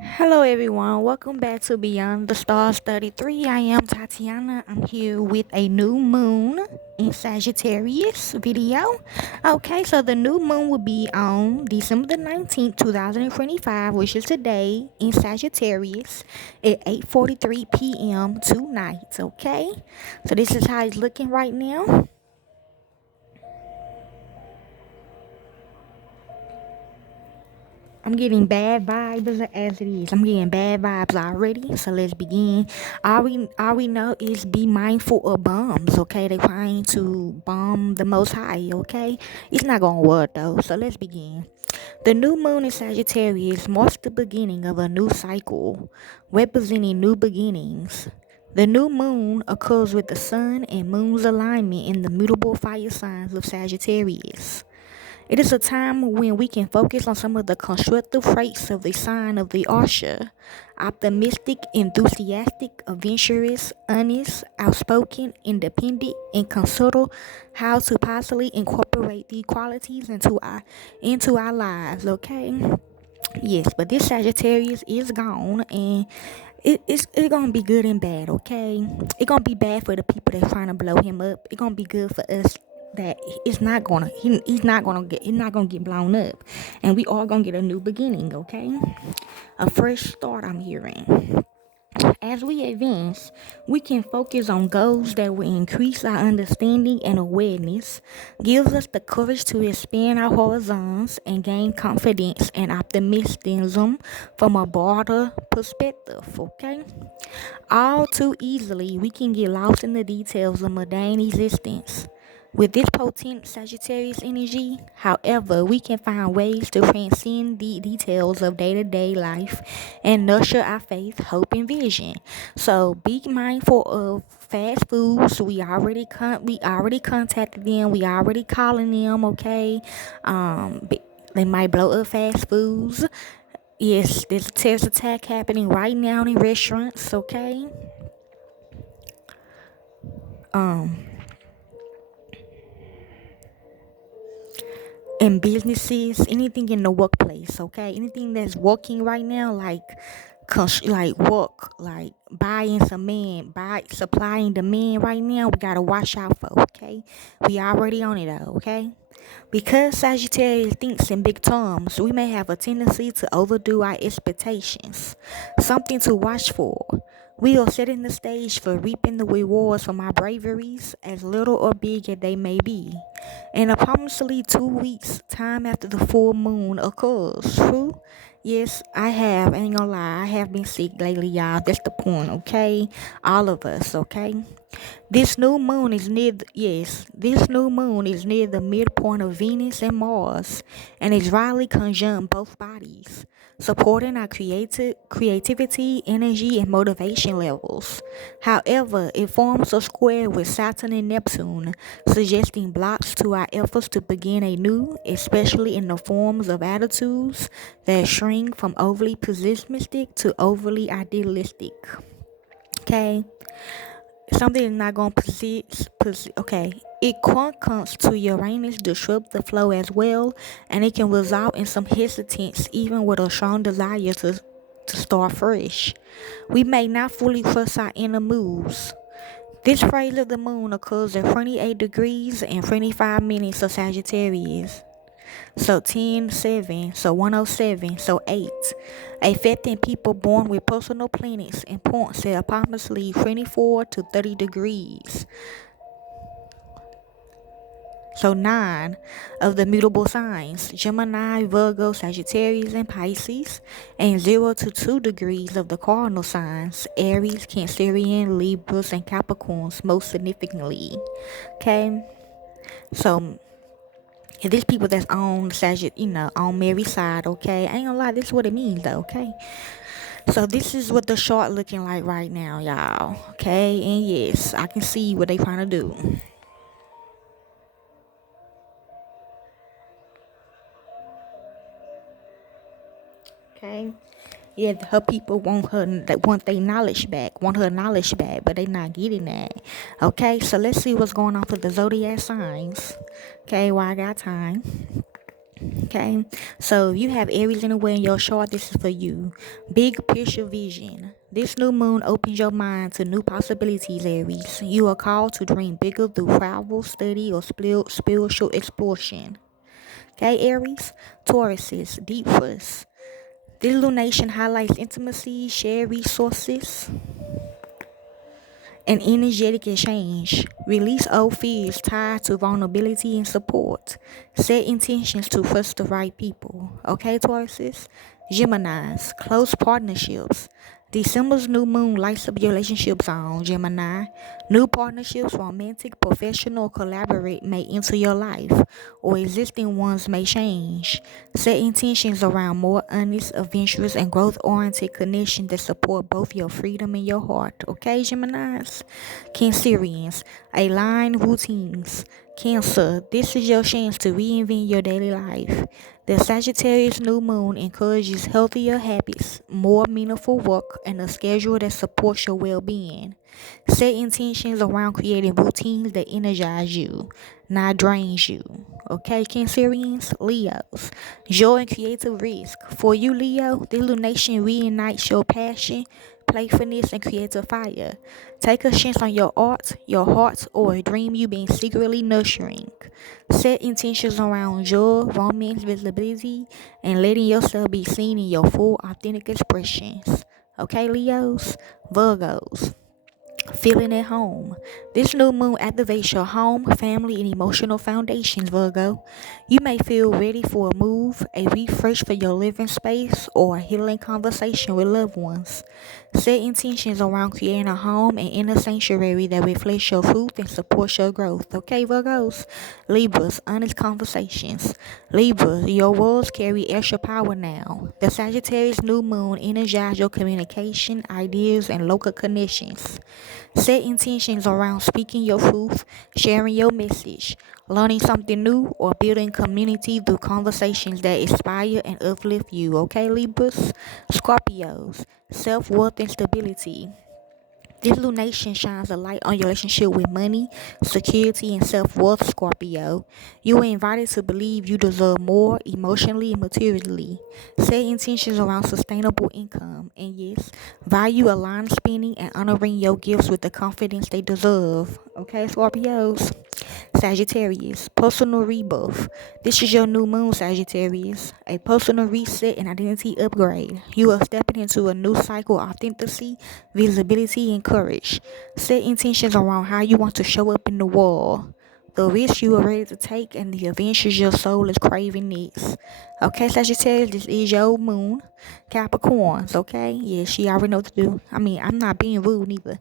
Hello everyone, welcome back to Beyond the Stars 33. I am Tatiana. I'm here with a new moon in Sagittarius video. Okay, so the new moon will be on December the 19th, 2025, which is today in Sagittarius at 8:43 p.m. tonight. Okay, so this is how it's looking right now. I'm getting bad vibes as it is. I'm getting bad vibes already. So let's begin. All we know is be mindful of bombs. Okay, they trying to bomb the Most High. Okay, it's not gonna work though. So let's begin. The new moon in Sagittarius marks the beginning of a new cycle, representing new beginnings. The new moon occurs with the sun and moon's alignment in the mutable fire signs of Sagittarius. It is a time when we can focus on some of the constructive traits of the sign of the Usher: optimistic, enthusiastic, adventurous, honest, outspoken, independent, and consider how to possibly incorporate these qualities into our lives. Okay. Yes, but this Sagittarius is gone, and it's gonna be good and bad. Okay, it's gonna be bad for the people that's trying to blow him up. It's gonna be good for us that he's not gonna get blown up, and we all gonna get a new beginning. Okay, a fresh start. I'm hearing. As we advance, we can focus on goals that will increase our understanding and awareness, gives us the courage to expand our horizons and gain confidence and optimism from a broader perspective, okay? All too easily, we can get lost in the details of mundane existence. With this potent Sagittarius energy, however, we can find ways to transcend the details of day-to-day life and nurture our faith, hope, and vision. So be mindful of fast foods. We already contacted them. We already calling them. Okay, they might blow up fast foods. Yes, there's a terrorist attack happening right now in restaurants. Okay. In businesses, anything in the workplace, okay? Anything that's working right now, like work, like buying some man, supplying demand right now, we gotta watch out for, okay? We already on it though, okay? Because Sagittarius thinks in big terms, we may have a tendency to overdo our expectations. Something to watch for. We are setting the stage for reaping the rewards from our braveries, as little or big as they may be. In approximately 2 weeks' time after the full moon occurs. True? Yes, I have. Ain't gonna lie. I have been sick lately, y'all. That's the point, okay? All of us, okay? This new moon is near the midpoint of Venus and Mars, and is rightly conjunct both bodies, supporting our creativity, energy, and motivation levels. However, it forms a square with Saturn and Neptune, suggesting blocks to our efforts to begin anew, especially in the forms of attitudes that shrink from overly pessimistic to overly idealistic. Okay, something is not going to okay, it comes to Uranus disrupt the flow as well, and it can result in some hesitance even with a strong desire to start fresh. We may not fully trust our inner moves. This phase of the moon occurs at 28 degrees and 25 minutes of Sagittarius. So 10, 7, so 107, so 8. Affecting people born with personal planets and points at approximately 24 to 30 degrees. So 9 of the mutable signs: Gemini, Virgo, Sagittarius, and Pisces. And 0 to 2 degrees of the cardinal signs: Aries, Cancerian, Libras, and Capricorns, most significantly. Okay? So if these people that's on on Mary's side, okay, I ain't gonna lie, this is what it means though, okay? So this is what the chart looking like right now, y'all. Okay, and yes, I can see what they trying to do. Okay. Yeah, her people want their knowledge back, want her knowledge back, but they not getting that. Okay, so let's see what's going on for the zodiac signs. Okay, while I got time. Okay, so you have Aries anywhere in your chart. This is for you. Big picture vision. This new moon opens your mind to new possibilities, Aries. You are called to dream bigger through travel, study, or spiritual exploration. Okay, Aries. Tauruses, deep first. This lunation highlights intimacy, shared resources, an energetic exchange. Release old fears tied to vulnerability and support. Set intentions to trust the right people. Okay, Tauruses? Geminis, close partnerships. December's new moon lights up your relationship zone, Gemini. New partnerships, romantic, professional, collaborate may enter your life, or existing ones may change. Set intentions around more honest, adventurous, and growth-oriented connections that support both your freedom and your heart. Okay, Geminis? Cancerians, align routines. Cancer, this is your chance to reinvent your daily life. The Sagittarius new moon encourages healthier habits, more meaningful work, and a schedule that supports your well-being. Set intentions around creating routines that energize you, not drains you. Okay, Cancerians, Leos. Joy and creative risk. For you, Leo, the lunation reignites your passion, playfulness, and creative fire. Take a chance on your art, your heart, or a dream you've been secretly nurturing. Set intentions around joy, romance, visibility, and letting yourself be seen in your full, authentic expressions. Okay, Leos? Virgos. Feeling at home. This new moon activates your home, family, and emotional foundations, Virgo. You may feel ready for a move, a refresh for your living space, or a healing conversation with loved ones. Set intentions around creating a home and inner sanctuary that reflects your truth and supports your growth. Okay, Virgos? Libras, honest conversations. Libras, your words carry extra power now. The Sagittarius new moon energizes your communication, ideas, and local connections. Set intentions around speaking your truth, sharing your message, learning something new, or building community through conversations that inspire and uplift you. Okay, Libras? Scorpios, self-worth and stability. This lunation shines a light on your relationship with money, security, and self-worth, Scorpio. You are invited to believe you deserve more emotionally and materially. Set intentions around sustainable income. And yes, value aligned spending and honoring your gifts with the confidence they deserve. Okay, Scorpios? Sagittarius, personal rebirth. This is your new moon, Sagittarius. A personal reset and identity upgrade. You are stepping into a new cycle of authenticity, visibility, and courage. Set intentions around how you want to show up in the world, the risks you are ready to take, and the adventures your soul is craving next. Okay, Sagittarius, this is your moon. Capricorns, okay? Yeah, she already know what to do. I mean, I'm not being rude neither.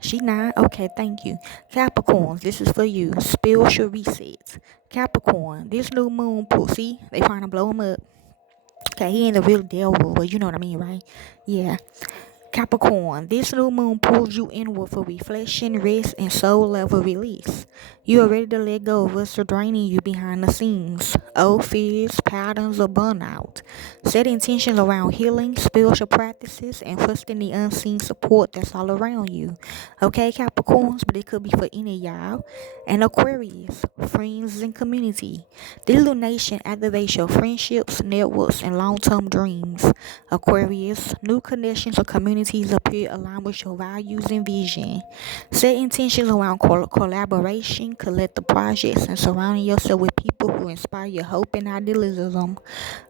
She not? Okay, thank you. Capricorns, this is for you. Spiritual resets. Capricorn, this new moon, see, they trying to blow him up. Okay, he ain't the real devil, but you know what I mean, right? Yeah. Capricorn, this new moon pulls you inward for reflection, rest, and soul level release. You are ready to let go of what's draining you behind the scenes, old fears, patterns, or burnout. Set intentions around healing, spiritual practices, and trusting the unseen support that's all around you. Okay, Capricorns, but it could be for any of y'all. And Aquarius, friends and community. This lunation activates your friendships, networks, and long-term dreams. Aquarius, new connections or communities appear aligned with your values and vision. Set intentions around collaboration, collective projects, and surrounding yourself with people who inspire your hope and idealism.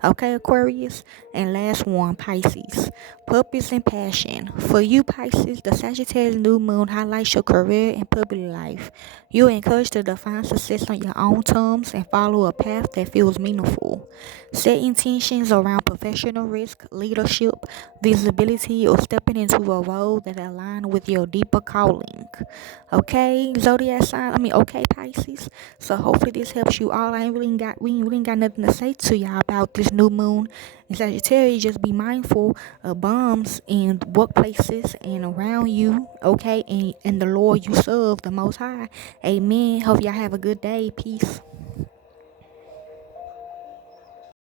Okay, Aquarius? And last one, Pisces. Purpose and passion. For you, Pisces, the Sagittarius new moon highlights your career and public life. You are encouraged to define success on your own terms and follow a path that feels meaningful. Set intentions around professional risk, leadership, visibility, or stepping into a role that aligns with your deeper calling. Okay, zodiac sign. Okay, Pisces. So hopefully this helps you all. We ain't really got nothing to say to y'all about this new moon. In Sagittarius, just be mindful of bombs in workplaces and around you. Okay, and the Lord you serve, the Most High. Amen. Hope y'all have a good day. Peace.